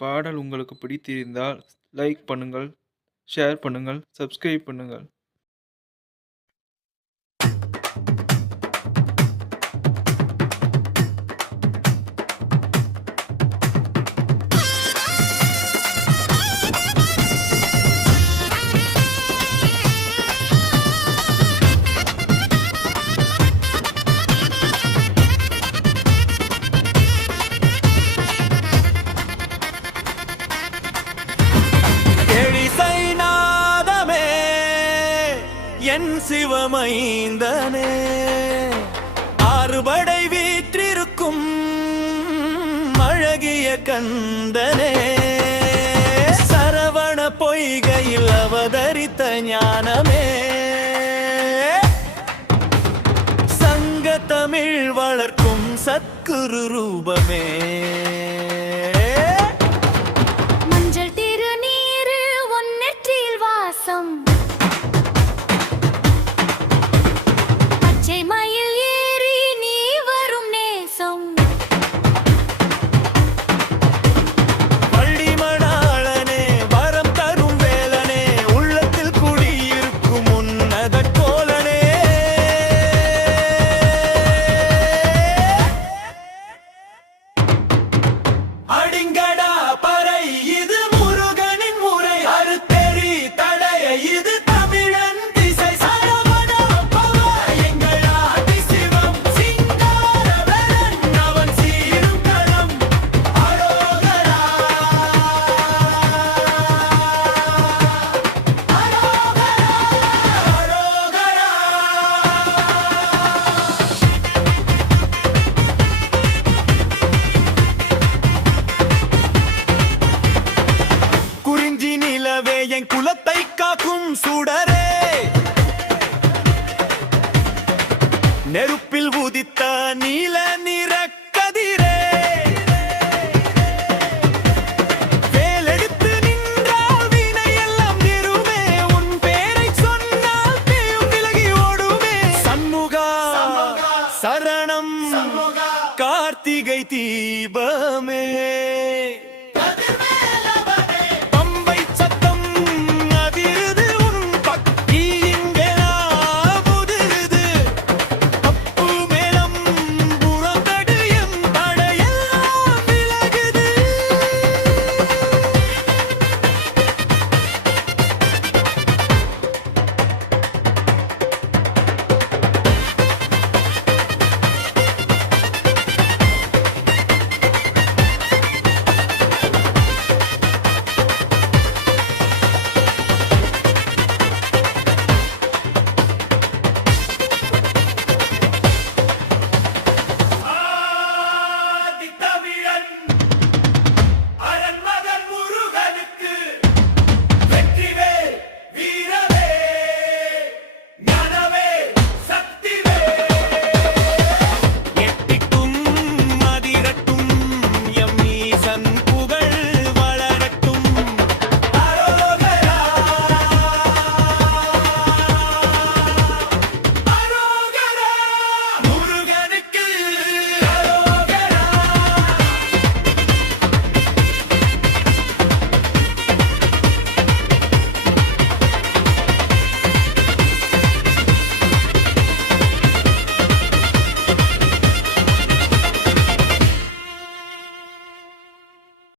பாடல் உங்களுக்கு பிடித்திருந்தால் லைக் பண்ணுங்கள், ஷேர் பண்ணுங்கள், சப்ஸ்கிரைப் பண்ணுங்கள். என் சிவமைந்தனே ஆறுபடை வீற்றிருக்கும் அழகிய கந்தனே சரவண பொய்கையில் அவதரித்த ஞானமே சங்க தமிழ் வளர்க்கும் சத்குரு ரூபமே மஞ்சள் திருநீரு உன்னெற்றில் வாசம் மயில் ஏறி நீ வரும் நேசம் பள்ளிமணாளனே வரம் தரும் வேலனே உள்ளத்தில் குடியிருக்கும் உன்னத கோலனே அடிங்கடா பறை இது முருகனின் முறை அறுத்தெறி தடைய இது தமிழன் திசை என் குலத்தை காக்கும் சுடரே நெருப்பு